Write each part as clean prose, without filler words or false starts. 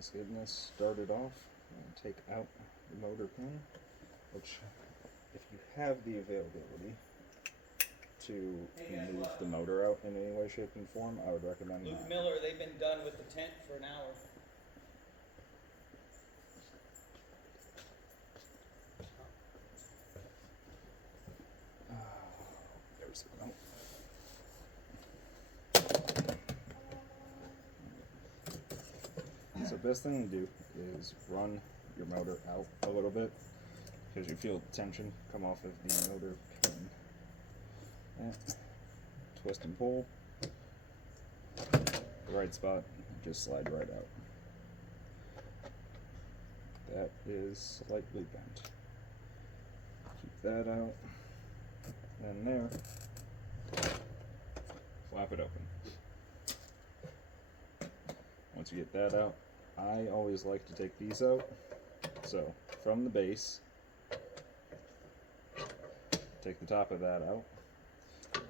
Just getting this started off, and take out the motor pin, which, if you have the availability to move the motor out in any way, shape, and form, I would recommend Luke that. Miller, they've been done with the tent for an hour. There's the note. So best thing to do is run your motor out a little bit, because you feel tension come off of the motor pin. And twist and pull. The right spot, just slide right out. That is slightly bent. Keep that out. And there. Flap it open. Once you get that out, I always like to take these out. So, from the base, take the top of that out.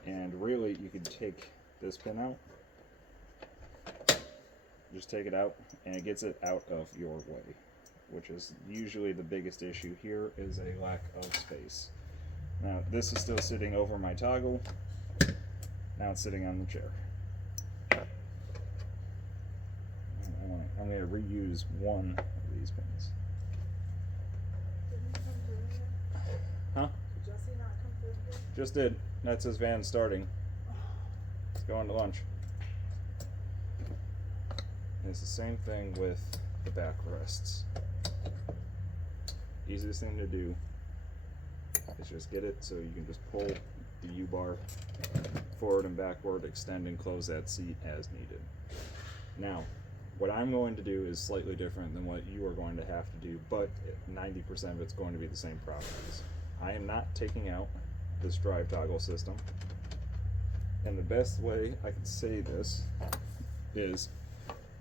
And really, you could take this pin out. Just take it out, and it gets it out of your way, which is usually the biggest issue here, is a lack of space. Now, this is still sitting over my toggle. Now it's sitting on the chair. I'm going to reuse one of these pins. Huh? Did Jesse not come through here? Just did. That's his van starting. It's going to lunch. And it's the same thing with the backrests. Easiest thing to do is just get it so you can just pull the U-bar forward and backward, extend and close that seat as needed. Now, what I'm going to do is slightly different than what you are going to have to do, but 90% of it's going to be the same properties. I am not taking out this drive toggle system. And the best way I can say this is,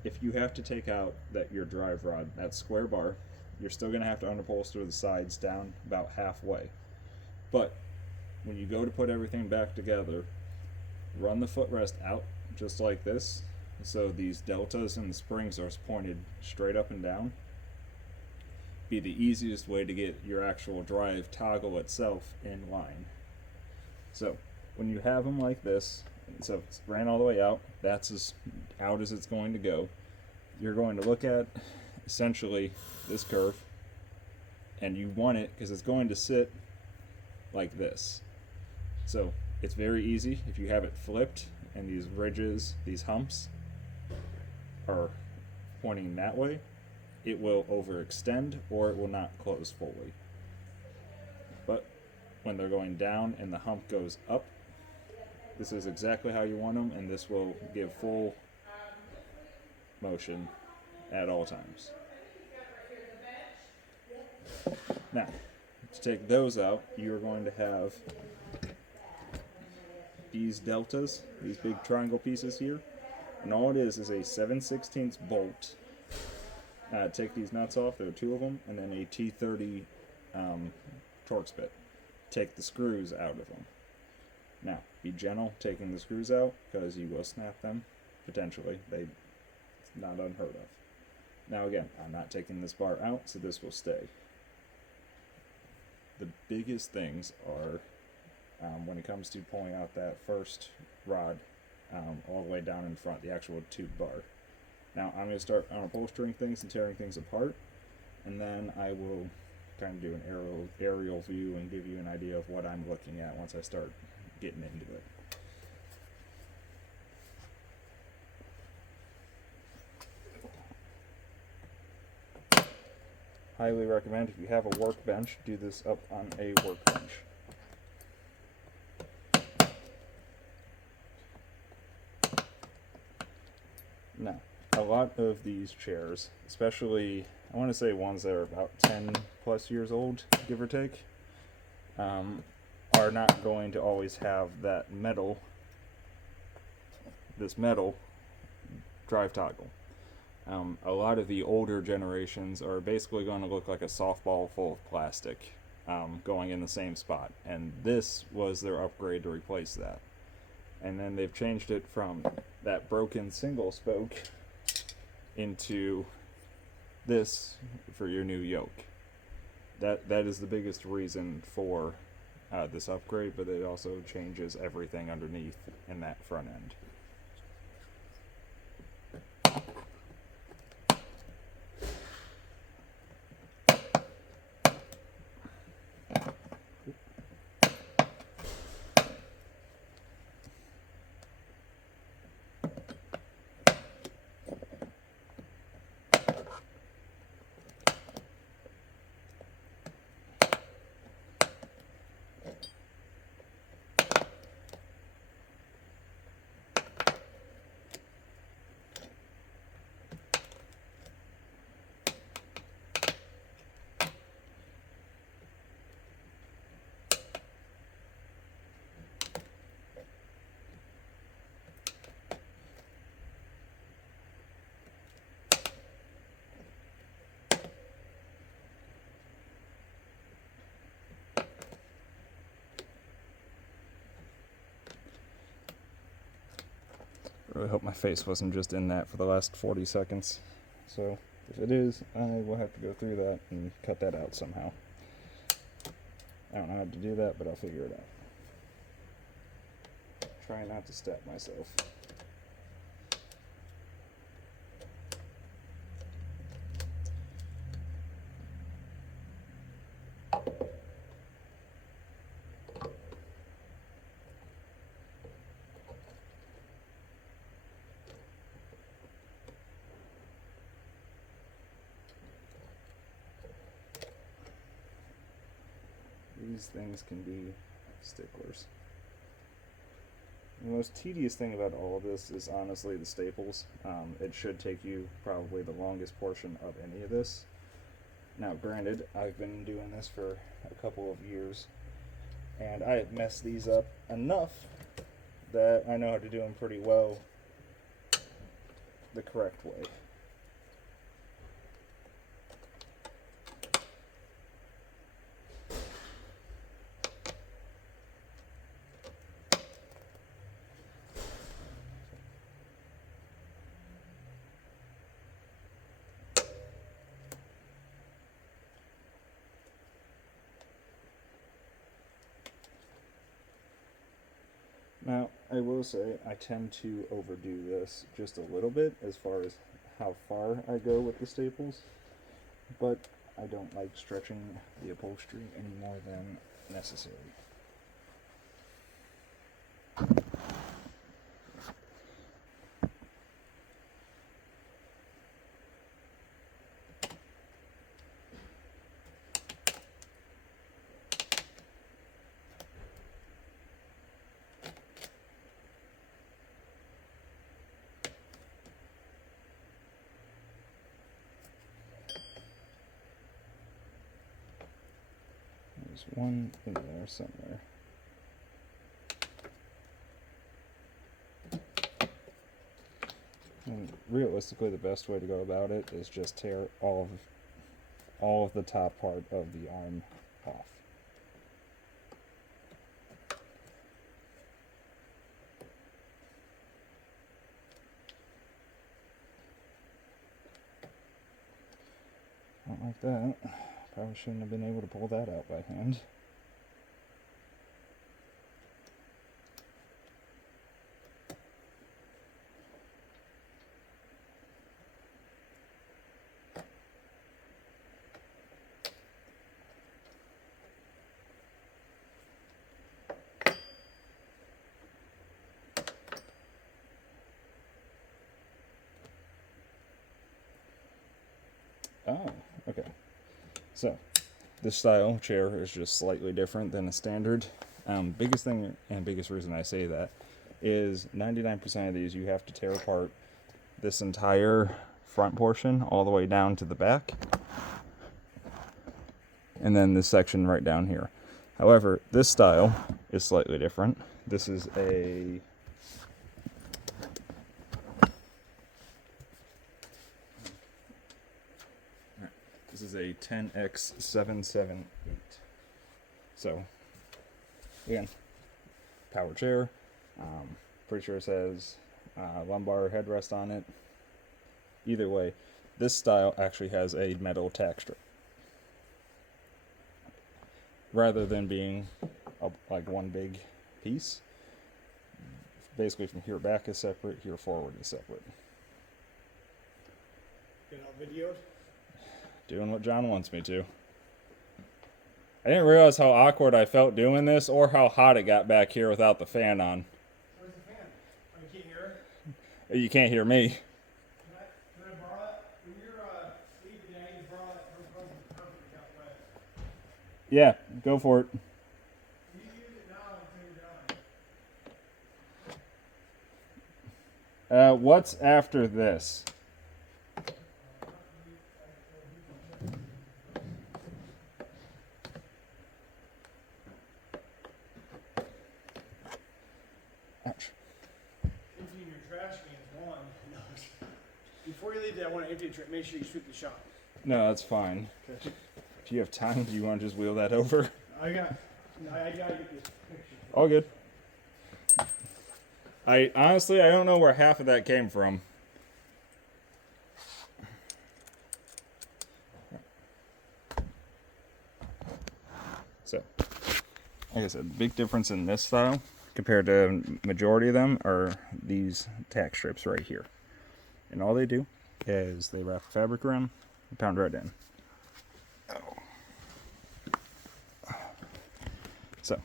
if you have to take out your drive rod, that square bar, you're still going to have to unupholster the sides down about halfway. But when you go to put everything back together, run the footrest out just like this, so these deltas and the springs are pointed straight up and down. Be the easiest way to get your actual drive toggle itself in line. So when you have them like this, so it's ran all the way out, that's as out as it's going to go. You're going to look at essentially this curve, and you want it because it's going to sit like this. So it's very easy if you have it flipped and these ridges, these humps are pointing that way, it will overextend or it will not close fully. But when they're going down and the hump goes up, this is exactly how you want them, and this will give full motion at all times. Now, to take those out, you're going to have these deltas, these big triangle pieces here, and all it is a 7/16 bolt. Take these nuts off, there are two of them, and then a T30 Torx bit. Take the screws out of them. Now, be gentle taking the screws out, because you will snap them, potentially. It's not unheard of. Now again, I'm not taking this bar out, so this will stay. The biggest things are, when it comes to pulling out that first rod all the way down in front, the actual tube bar. Now I'm going to start unupholstering things and tearing things apart, and then I will kind of do an aerial view and give you an idea of what I'm looking at once I start getting into it. Highly recommend, if you have a workbench, do this up on a workbench. Now, a lot of these chairs, especially, I want to say ones that are about 10 plus years old, give or take, are not going to always have that this metal drive toggle. A lot of the older generations are basically going to look like a softball full of plastic going in the same spot, and this was their upgrade to replace that. And then they've changed it from that broken single spoke into this for your new yoke. That is the biggest reason for this upgrade, but it also changes everything underneath in that front end. I really hope my face wasn't just in that for the last 40 seconds. So if it is, I will have to go through that and cut that out somehow. I don't know how to do that, but I'll figure it out. Try not to stab myself. These things can be sticklers. The most tedious thing about all of this is honestly the staples. It should take you probably the longest portion of any of this. Now granted, I've been doing this for a couple of years, and I have messed these up enough that I know how to do them pretty well the correct way. Now, I will say I tend to overdo this just a little bit as far as how far I go with the staples, but I don't like stretching the upholstery any more than necessary. There's one in there somewhere. And realistically, the best way to go about it is just tear all of the top part of the arm off. Not like that. Probably shouldn't have been able to pull that out by hand. Oh, okay. So, this style of chair is just slightly different than a standard. Biggest thing and biggest reason I say that is 99% of these you have to tear apart this entire front portion all the way down to the back, and then this section right down here. However, this style is slightly different. This is a This is a 10X 778. So, again, power chair. Pretty sure it says lumbar headrest on it. Either way, This style actually has a metal tack strip, rather than being like one big piece. Basically, from here back is separate, here forward is separate. Get all videoed? Doing what John wants me to. I didn't realize how awkward I felt doing this, or how hot it got back here without the fan on. Where's the fan? Oh, you can't hear it? You can't hear me. Can I borrow it? When you're leaving today, you borrow it from the company got wet. Yeah, go for it. You use it now until you're done. What's after this? Ouch. Emptying your trash can is one. No. Before you leave that, I want to empty the trash. Make sure you sweep the shop. No, that's fine. Okay. If you have time, do you want to just wheel that over? I gotta get this picture. All good. I honestly don't know where half of that came from. So, like I said, the big difference in this style compared to majority of them are these tack strips right here. And all they do is they wrap fabric around and pound right in. So,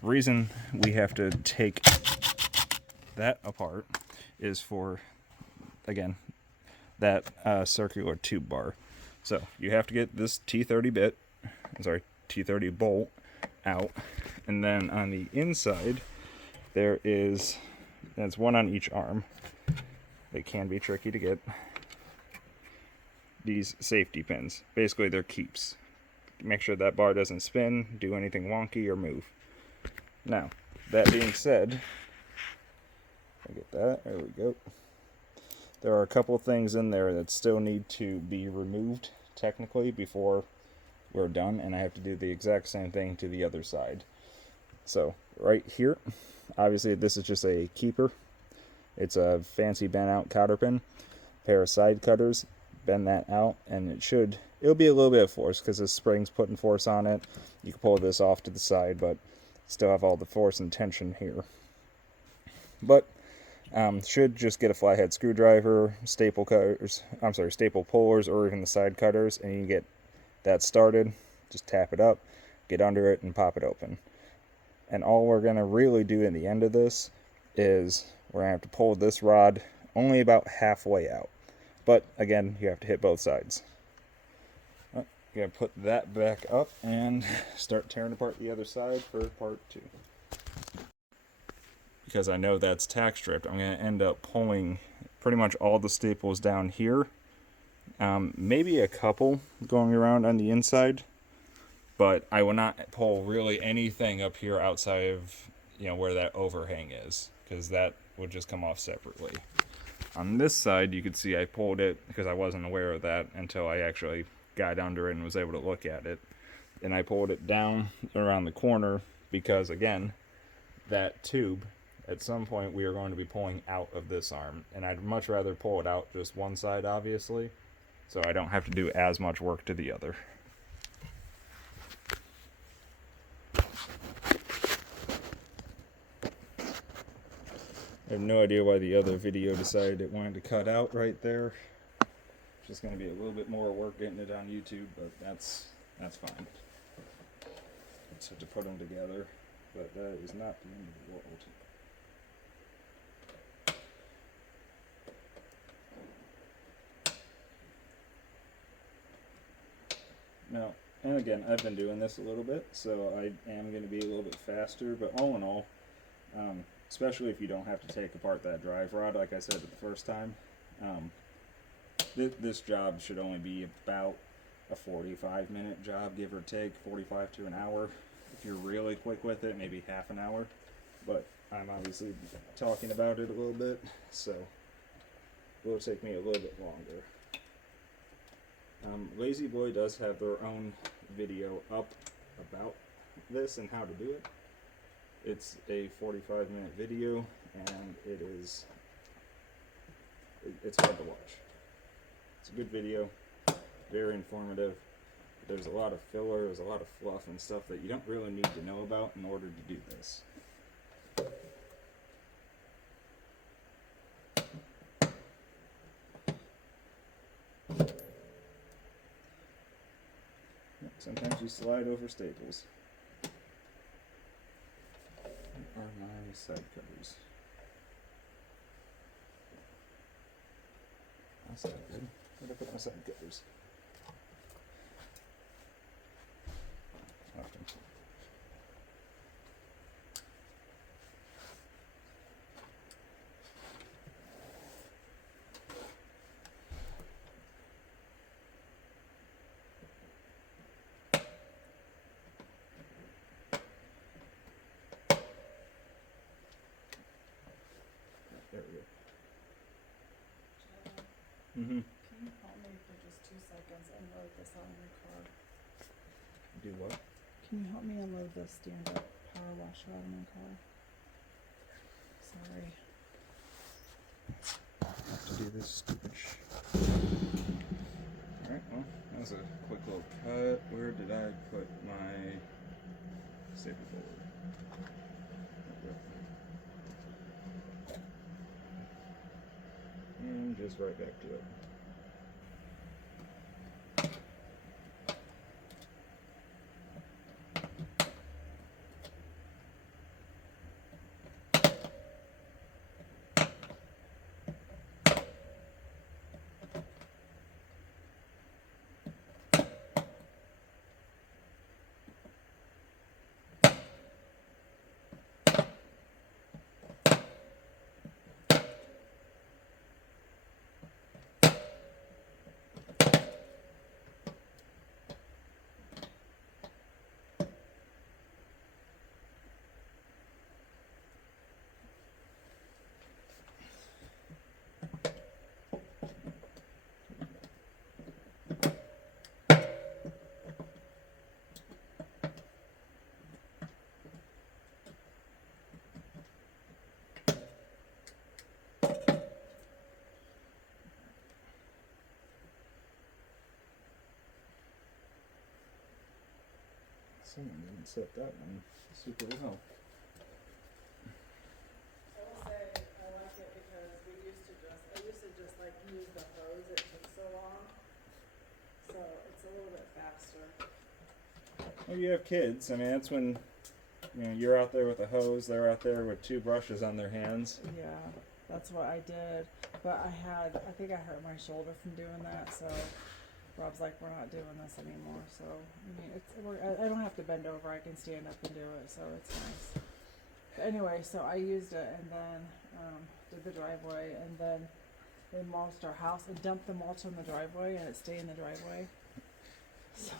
the reason we have to take that apart is for, again, that circular tube bar. So you have to get this T30 bolt out, and then on the inside there's one on each arm. They can be tricky to get. These safety pins, basically they're keeps. Make sure that bar doesn't spin, do anything wonky, or move. Now, that being said, I get that, there we go. There are a couple things in there that still need to be removed technically before we're done, and I have to do the exact same thing to the other side. So, right here, obviously this is just a keeper. It's a fancy bent out cotter pin, pair of side cutters, bend that out, and it'll be a little bit of force because the spring's putting force on it. You can pull this off to the side, but still have all the force and tension here. But should just get a flathead screwdriver, staple pullers, or even the side cutters, and you can get that started. Just tap it up, get under it, and pop it open. And all we're going to really do in the end of this is we're going to have to pull this rod only about halfway out. But again, you have to hit both sides. I'm going to put that back up and start tearing apart the other side for part 2. Because I know that's tack stripped, I'm going to end up pulling pretty much all the staples down here. Maybe a couple going around on the inside, but I will not pull really anything up here outside of where that overhang is, because that would just come off separately. On this side, you could see I pulled it because I wasn't aware of that until I actually got under it and was able to look at it. And I pulled it down around the corner because, again, that tube, at some point we are going to be pulling out of this arm. And I'd much rather pull it out just one side, obviously, so I don't have to do as much work to the other. I have no idea why the other video decided it wanted to cut out right there. It's just going to be a little bit more work getting it on YouTube, but that's fine. Just have to put them together, but that is not the end of the world. Now, and again, I've been doing this a little bit, so I am going to be a little bit faster, but all in all, especially if you don't have to take apart that drive rod, like I said the first time, this job should only be about a 45-minute job, give or take, 45 to an hour. If you're really quick with it, maybe half an hour, but I'm obviously talking about it a little bit, so it will take me a little bit longer. LaZBoy does have their own video up about this and how to do it. It's a 45-minute video, and it's hard to watch. It's a good video, very informative. There's a lot of filler, there's a lot of fluff and stuff that you don't really need to know about in order to do this. Sometimes you slide over staples. Where are my side covers? That's not good. Where'd I put my side covers? Okay. There we go. Mm-hmm. Can you help me for just 2 seconds and load this on your car? Do what? Can you help me unload this stand-up power washer out of my car? Sorry. I have to do this stupid Alright, well, that was a quick little cut. Where did I put my staple board? And just right back to it. Someone didn't set that one super well. I will say I like it because I used to just like use the hose. It took so long. So it's a little bit faster. Well, you have kids. I mean, that's when you're out there with a hose. They're out there with 2 brushes on their hands. Yeah, that's what I did. But I think I hurt my shoulder from doing that. So Rob's like, we're not doing this anymore. So I mean, I don't have to bend over. I can stand up and do it. So it's nice. But anyway, so I used it and then did the driveway, and then they mulched our house and dumped the mulch in the driveway, and it stayed in the driveway. So,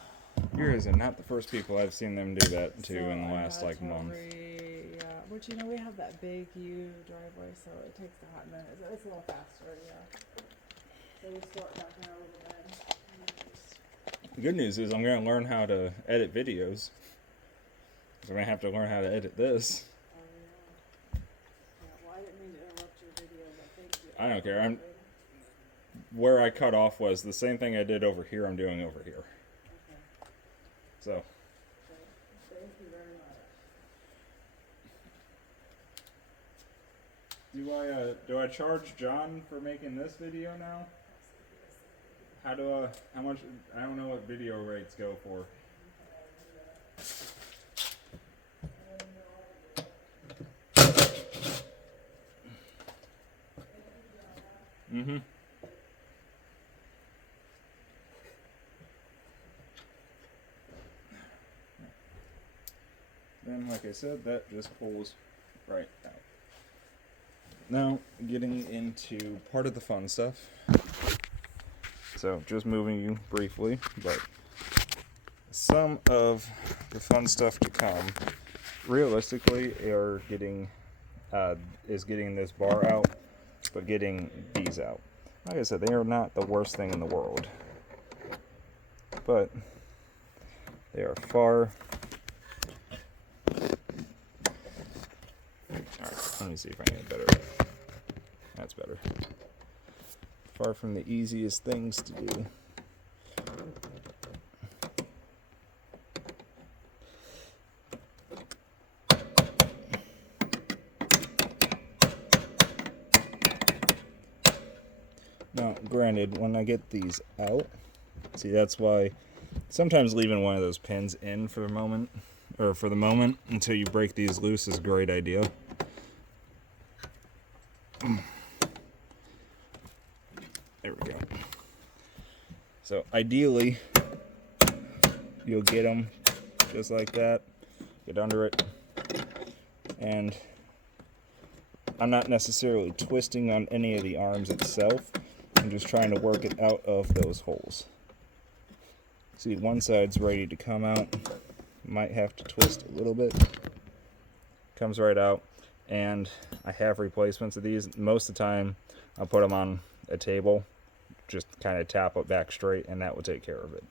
Yours are not the first people I've seen them do that to so in the I last had like to month. Yeah, which we have that big U driveway, so it takes a hot minute. It's a little faster, yeah. So we start back in our little bed. The good news is I'm going to learn how to edit videos. So I'm going to have to learn how to edit this. Oh yeah. Yeah. Well, I didn't mean to interrupt your video, but thank you. I don't care. Where I cut off was the same thing I did over here, I'm doing over here. Okay. So, Okay. Thank you very much. do I charge John for making this video now? How much, I don't know what video rates go for. Mm-hmm. Then, like I said, that just pulls right out. Now, getting into part of the fun stuff. So, just moving you briefly, but some of the fun stuff to come, realistically, are getting this bar out, but getting these out. Like I said, they are not the worst thing in the world, but they are far. Alright, let me see if I can get better. That's better. far from the easiest things to do. Now, granted, when I get these out, see, that's why sometimes leaving one of those pins in for the moment until you break these loose is a great idea. There we go. So ideally, you'll get them just like that, get under it, and I'm not necessarily twisting on any of the arms itself. I'm just trying to work it out of those holes. See, one side's ready to come out. Might have to twist a little bit. Comes right out. And I have replacements of these. Most of the time, I'll put them on a table. Just kind of tap it back straight, and that will take care of it.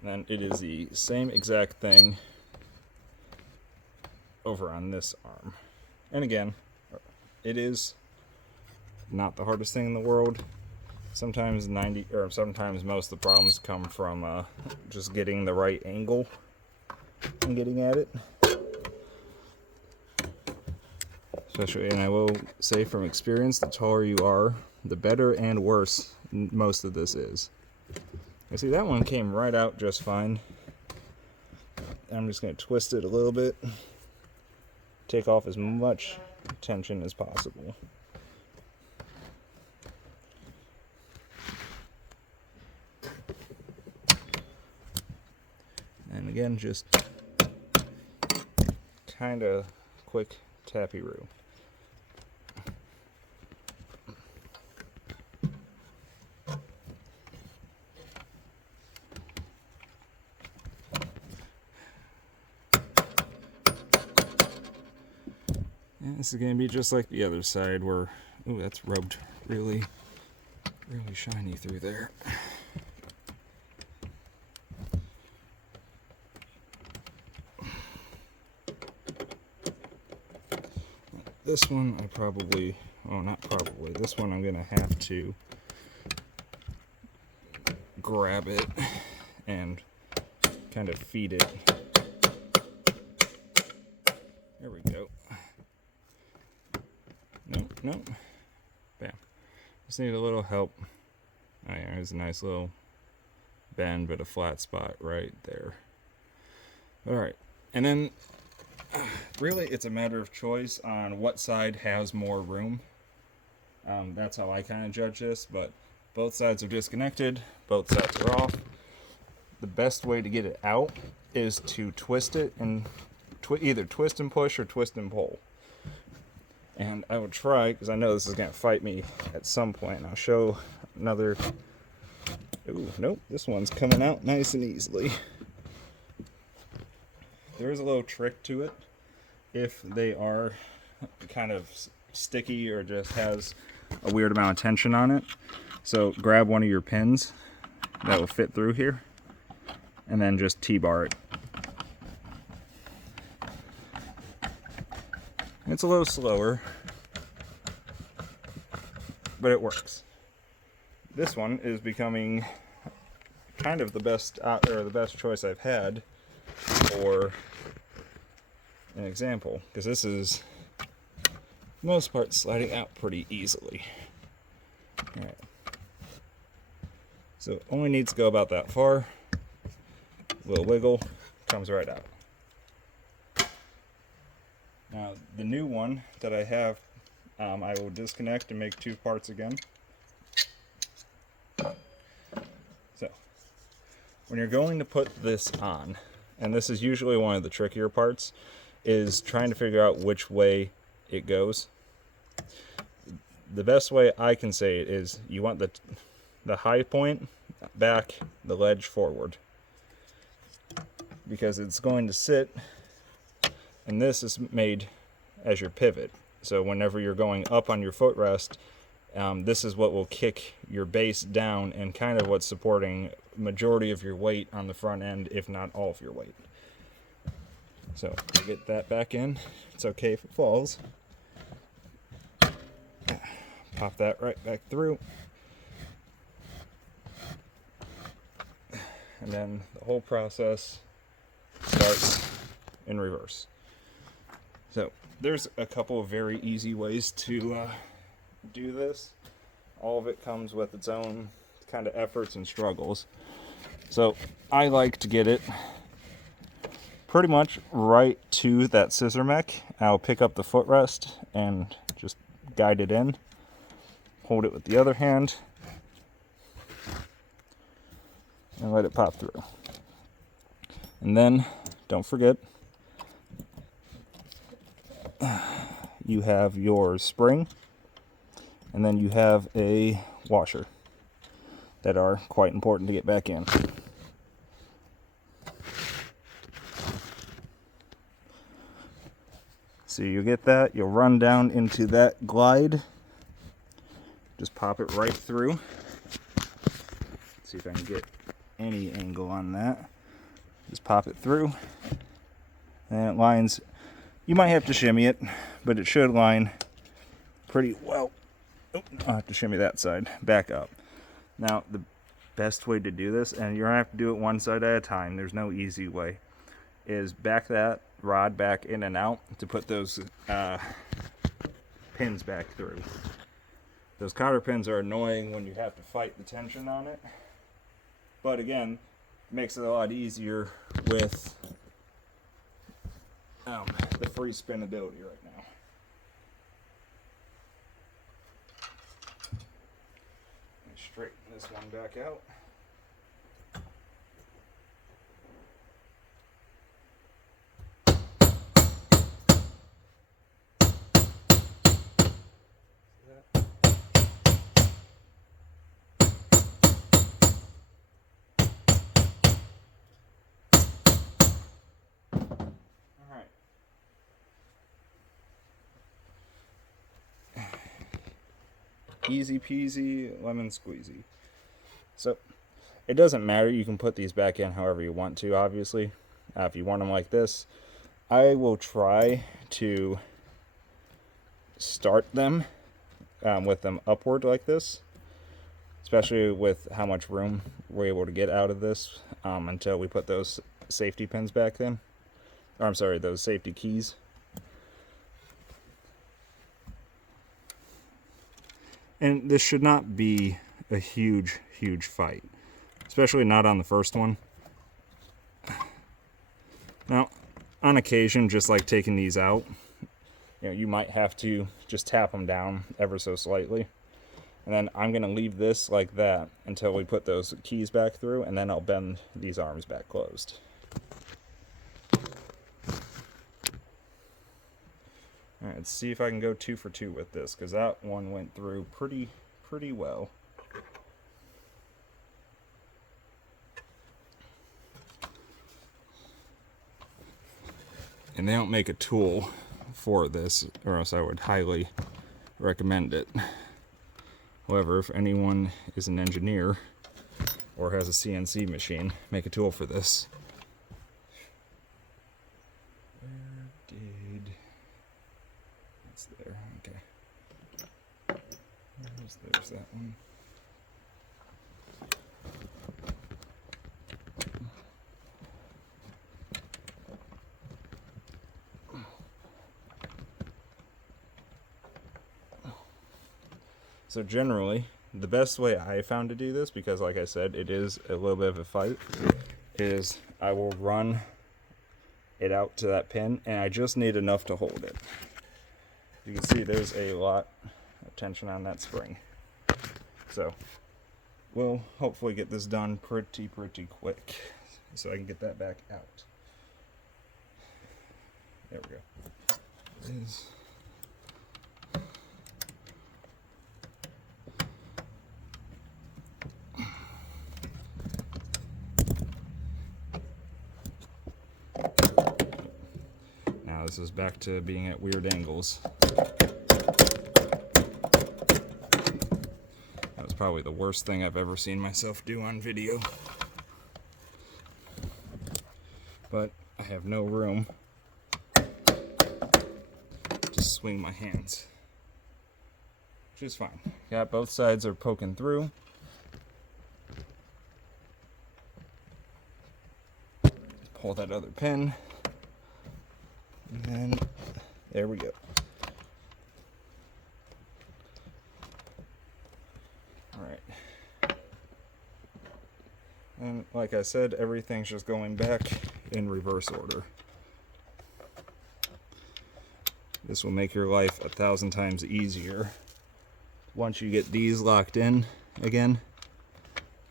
And then it is the same exact thing over on this arm. And again, it is not the hardest thing in the world. Sometimes sometimes most of the problems come from just getting the right angle and getting at it. Especially, and I will say from experience, the taller you are, the better and worse most of this is. You see, that one came right out just fine. I'm just going to twist it a little bit. Take off as much tension as possible. And again, just kind of quick tappy-roo. And this is going to be just like the other side where, ooh, that's rubbed really shiny through there. This one I probably, oh, not probably, this one I'm going to have to grab it and kind of feed it. There we go. No. Bam. Just need a little help. Oh yeah, there's a nice little bend, but a flat spot right there. Alright, and then really it's a matter of choice on what side has more room. That's how I kind of judge this, but both sides are disconnected, both sides are off. The best way to get it out is to twist it and either twist and push or twist and pull. And I will try, because I know this is going to fight me at some point. I'll show another. Ooh, nope, this one's coming out nice and easily. There is a little trick to it. If they are kind of sticky or just has a weird amount of tension on it. So grab one of your pins that will fit through here and then just T-bar it. It's a little slower, but it works. This one is becoming kind of the best choice I've had for an example, because this is, for the most part, sliding out pretty easily. All right. So it only needs to go about that far. A little wiggle, comes right out. Now, the new one that I have, I will disconnect and make two parts again. So, when you're going to put this on, and this is usually one of the trickier parts, is trying to figure out which way it goes. The best way I can say it is you want the high point back, the ledge forward. Because it's going to sit, and this is made as your pivot. So whenever you're going up on your footrest, this is what will kick your base down and kind of what's supporting majority of your weight on the front end, if not all of your weight. So get that back in. It's okay if it falls. pop that right back through. And then the whole process starts in reverse. So there's a couple of very easy ways to do this. All of it comes with its own kind of efforts and struggles. So I like to get it pretty much right to that scissor mech. I'll pick up the footrest and just guide it in. Hold it with the other hand and let it pop through. And then, don't forget, you have your spring, and then you have a washer that are quite important to get back in. So you get that, you'll run down into that glide, just pop it right through. Let's see if I can get any angle on that. Just pop it through, and it lines. You might have to shimmy it, but it should line pretty well. Oh, I'll have to shimmy that side back up. Now, the best way to do this, and you're gonna have to do it one side at a time, there's no easy way, is back that rod back in and out to put those pins back through. Those cotter pins are annoying when you have to fight the tension on it, but again, makes it a lot easier with the free spin ability right now. Let me straighten this one back out. Easy peasy, lemon squeezy. So, it doesn't matter. You can put these back in however you want to, obviously. If you want them like this, I will try to start them with them upward like this, especially with how much room we're able to get out of this until we put those safety pins back in. Or, I'm sorry, those safety keys. And this should not be a huge, huge fight, especially not on the first one. Now, on occasion, just like taking these out, you might have to just tap them down ever so slightly. And then I'm going to leave this like that until we put those keys back through, and then I'll bend these arms back closed. Alright, let's see if I can go 2 for 2 with this, because that one went through pretty well. And they don't make a tool for this, or else I would highly recommend it. However, if anyone is an engineer or has a CNC machine, make a tool for this. There, okay. There's that one. So generally, the best way I found to do this, because like I said, it is a little bit of a fight, is I will run it out to that pin, and I just need enough to hold it. You can see there's a lot of tension on that spring. So we'll hopefully get this done pretty quick so I can get that back out. There we go. Now this is back to being at weird angles. That was probably the worst thing I've ever seen myself do on video. But I have no room to swing my hands. just fine. Got both sides are poking through. Pull that other pin, and then there we go. All right. And like I said, everything's just going back in reverse order. This will make your life 1,000 times easier once you get these locked in again,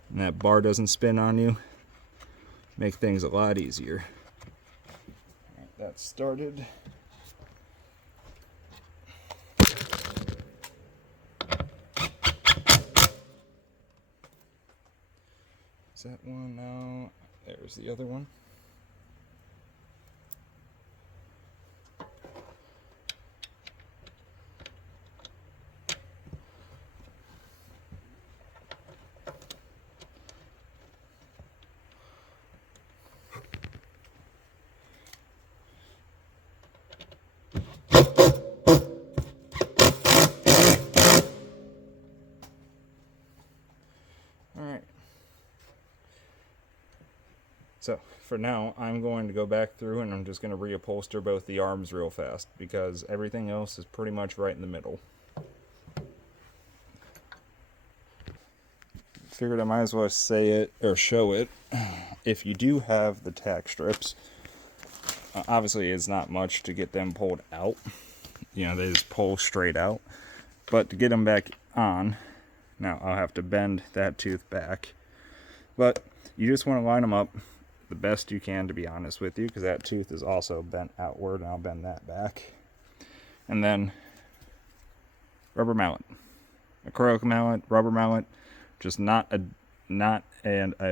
and that bar doesn't spin on you. Make things a lot easier. All right, that's started. Is that one now? There's the other one. Alright. So, for now, I'm going to go back through and I'm just going to reupholster both the arms real fast because everything else is pretty much right in the middle. Figured I might as well say it or show it. If you do have the tack strips, obviously it's not much to get them pulled out. You know, they just pull straight out. But to get them back on, now I'll have to bend that tooth back. But you just want to line them up the best you can, to be honest with you, because that tooth is also bent outward, and I'll bend that back. And then rubber mallet, acrylic mallet, rubber mallet, just not a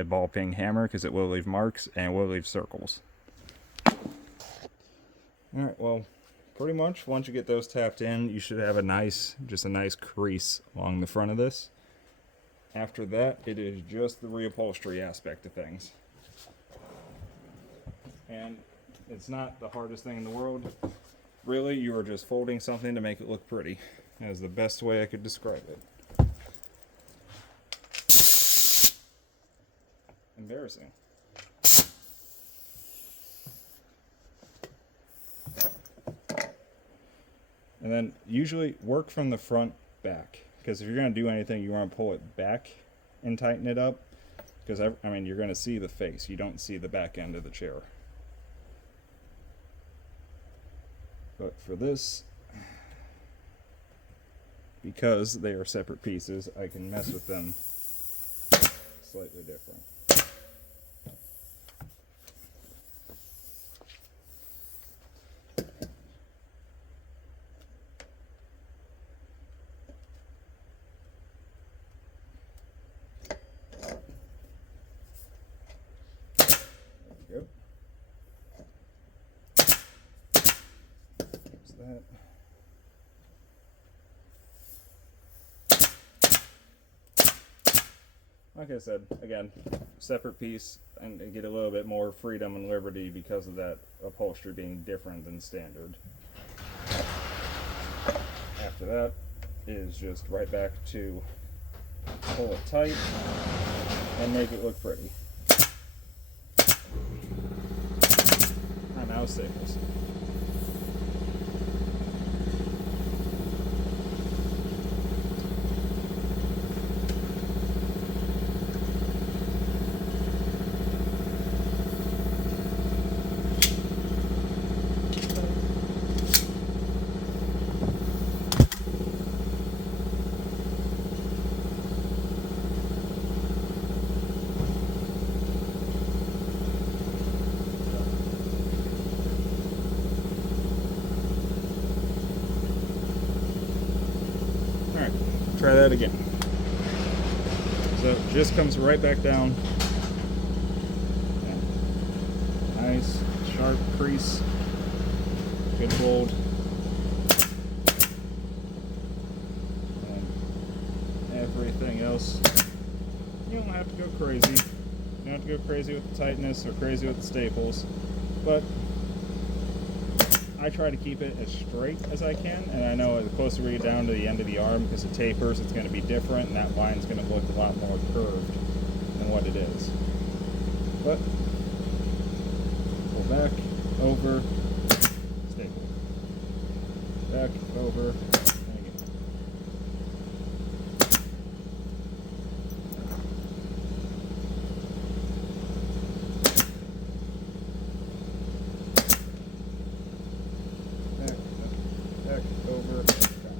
ball peen hammer, because it will leave marks and will leave circles. Alright, well, pretty much once you get those tapped in, you should have a nice crease along the front of this. After that, it is just the reupholstery aspect of things. And it's not the hardest thing in the world. Really, you are just folding something to make it look pretty. That is the best way I could describe it. Embarrassing. And then usually work from the front back, because if you're going to do anything, you want to pull it back and tighten it up, because I mean, you're going to see the face, you don't see the back end of the chair. But for this, because they are separate pieces, I can mess with them slightly different. There we go. There's that. Like I said, again, separate piece, and get a little bit more freedom and liberty because of that upholstery being different than standard. After that is just right back to pull it tight and make it look pretty. And now staples. Try that again. So it just comes right back down. Nice sharp crease. Good fold. And everything else, you don't have to go crazy. You don't have to go crazy with the tightness or crazy with the staples. But I try to keep it as straight as I can, and I know the closer we get down to the end of the arm, because it tapers, it's going to be different, and that line's going to look a lot more curved than what it is. But pull back, over, staple. Back, over, and again. Back, over, down.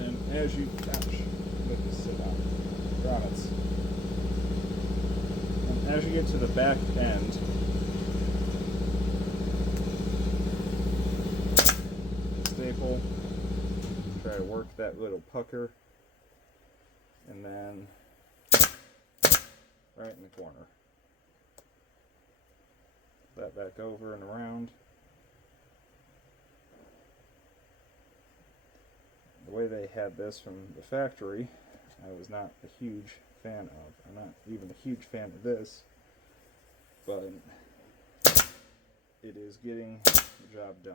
And as you, let this sit down, grommets. And as you get to the back end, staple, try to work that little pucker, and then right in the corner. That back over and around. The way they had this from the factory, I was not a huge fan of. I'm not even a huge fan of this, but it is getting the job done.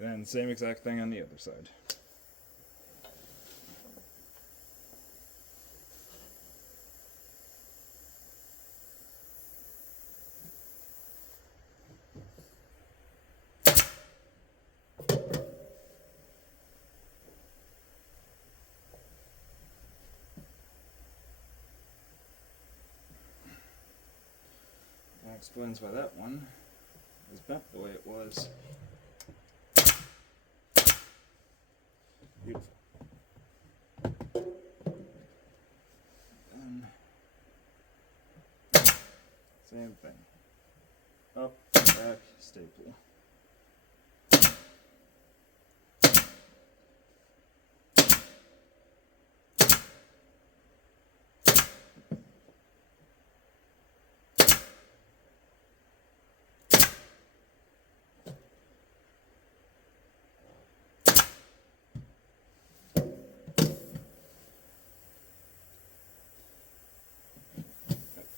And same exact thing on the other side. That explains why that one is bent the way it was. Beautiful. And same thing. Up, back, staple.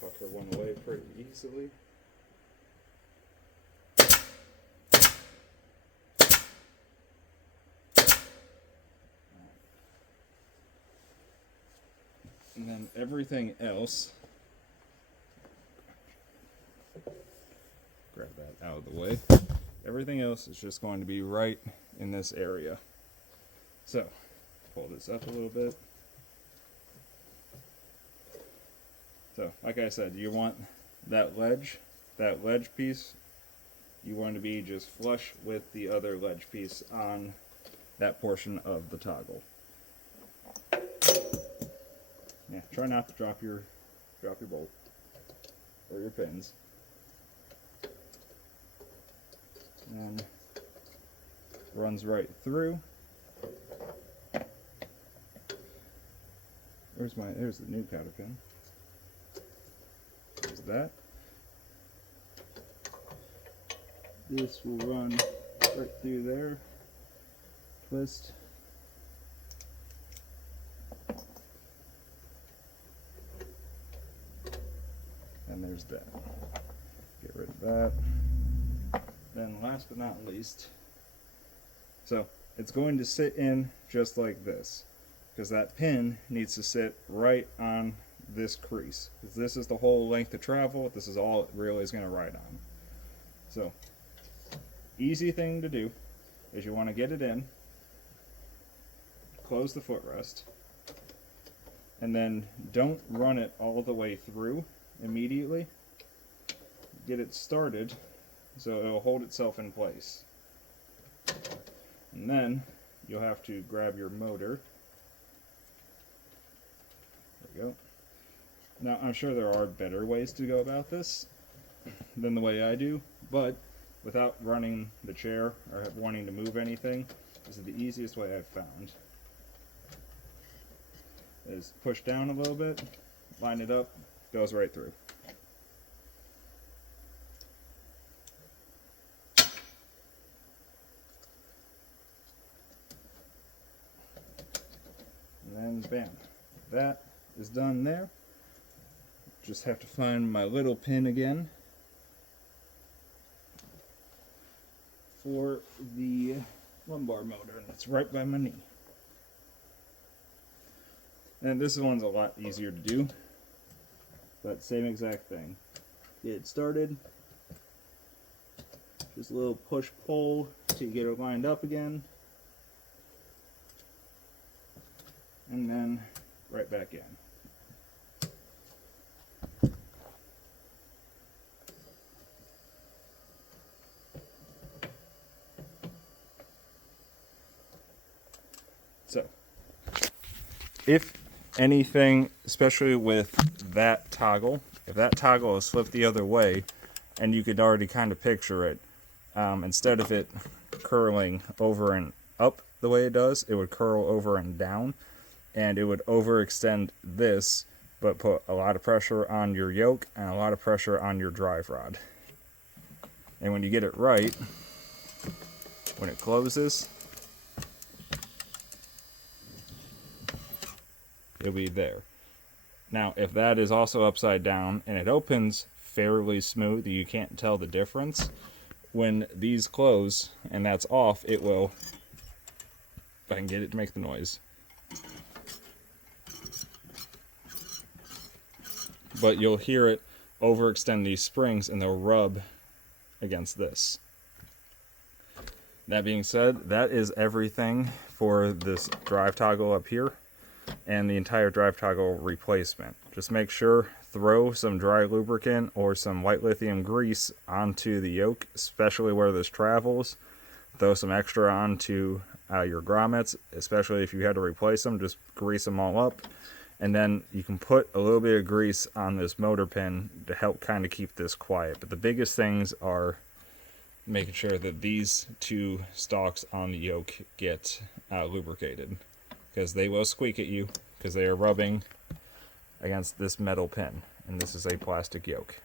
Fucker went away pretty easily. And then everything else, grab that out of the way. Everything else is just going to be right in this area. So, pull this up a little bit. So, like I said, you want that ledge piece, you want to be just flush with the other ledge piece on that portion of the toggle. Yeah, try not to drop your bolt or your pins. And runs right through. There's the new cotter pin. There's that. This will run right through there. Twist. And there's that. Get rid of that. Then last but not least, so it's going to sit in just like this, because that pin needs to sit right on this crease, because this is the whole length of travel. This is all it really is going to ride on. So easy thing to do is you want to get it in, close the footrest, and then don't run it all the way through immediately. Get it started so it'll hold itself in place. And then you'll have to grab your motor. There we go. Now, I'm sure there are better ways to go about this than the way I do, but without running the chair or wanting to move anything, this is the easiest way I've found. Is push down a little bit, line it up, goes right through. and bam. That is done there. Just have to find my little pin again for the lumbar motor, and it's right by my knee. And this one's a lot easier to do, but same exact thing. Get it started, just a little push pull to get it lined up again, and then right back in. So, if anything, especially with that toggle, if that toggle is flipped the other way, and you could already kind of picture it, instead of it curling over and up the way it does, it would curl over and down, and it would overextend this, but put a lot of pressure on your yoke and a lot of pressure on your drive rod. And when you get it right, when it closes, it'll be there. Now, if that is also upside down and it opens fairly smooth, you can't tell the difference. When these close and that's off, it will, if I can get it to make the noise. But you'll hear it overextend these springs and they'll rub against this. That being said, that is everything for this drive toggle up here and the entire drive toggle replacement. Just make sure, throw some dry lubricant or some white lithium grease onto the yoke, especially where this travels. Throw some extra onto your grommets, especially if you had to replace them. Just grease them all up. And then you can put a little bit of grease on this motor pin to help kind of keep this quiet. But the biggest things are making sure that these two stalks on the yoke get lubricated, because they will squeak at you because they are rubbing against this metal pin, and this is a plastic yoke.